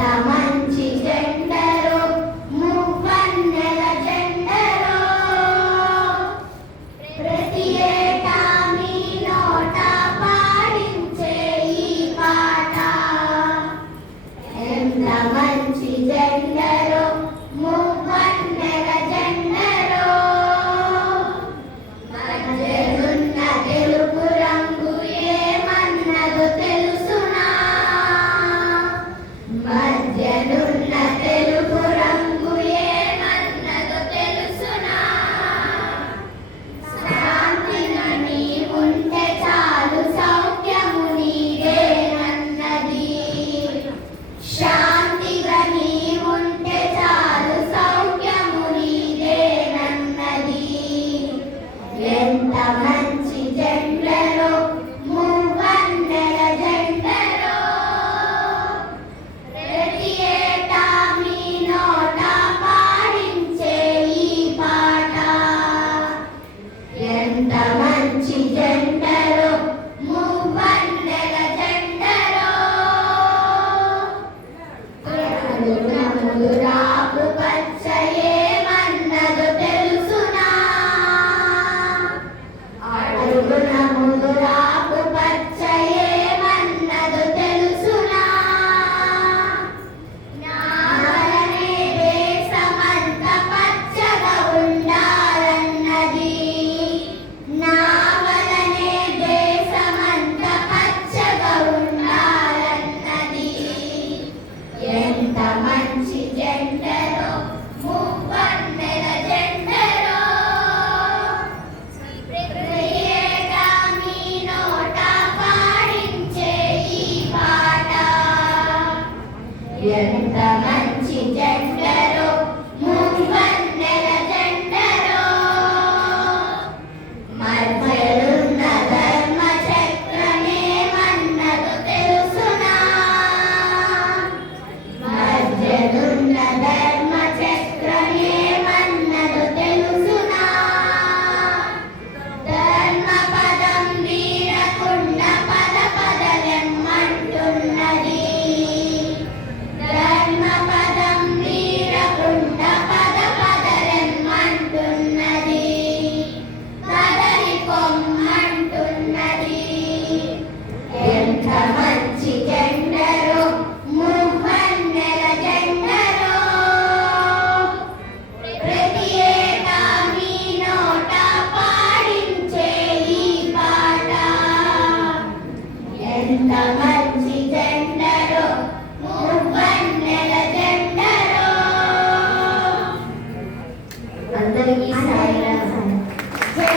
ఎంత మంచి జెండరో మువ్వన్నెల జెండరో ప్రతి ఏటా మీ నోట పాడించే ఈ పాట ఎంత మంచి జెండరో మువ్వన్నెల జెండరో మధ్యనున్న తెలుపు రంగు ఏమన్నదో తెలుసునా మధ్యనున్న తెలుపు రంగు ఏమన్నదో తెలుసునా శాంతిగా నీ ఉంటే చాలు సౌఖ్యము నీదేనన్నది శాంతిగా నీ ఉంటే చాలు సౌఖ్యము నీదేనన్నది ఎంత మంచి జెండరో మువ్వన్నెల జెండరో ప్రతి ఏటా మీ నోట పాడించే ఈ పాట ఎంత మంచి జెండరో మువ్వన్నెల జెండరో అడుగున ముదురాకు పచ్చ ఏమన్నదో తెలుసునా అడుగున ముదురాకు పచ్చ ఏమన్నదో తెలుసునా నా వలనే దేశమంత పచ్చగా ఉండాలన్నది నా వలనే దేశమంత పచ్చగా ఉండాలన్నది ఎంత మంచి జెండరో మువ్వన్నెల జెండరో ప్రతి ఏటా మీ నోట పాడించే ఈ పాట ఎంత మంచి జెండరో మువ్వన్నెల జెండరో మధ్యలున్న ధర్మ చక్రమేమన్నదో తెలుసునా మధ్యనున్న ధర్మ చక్రమేమన్నదో తెలుసునా ధర్మ పదం వీడకుండా పద పదలెమ్మంటున్నది ధర్మ పదం వీడకుండా పద పదలెమ్మంటున్నది కదలి పొమ్మంటున్నది ఎంత మంచి జెండరో మువ్వన్నెల జెండరో ప్రతి ఏటా మీ నోట పాడించే ఈ పాట ఎంత మంచి జెండరో మువ్వన్నెల జెండరో అందరికీ సాయిరాం. జై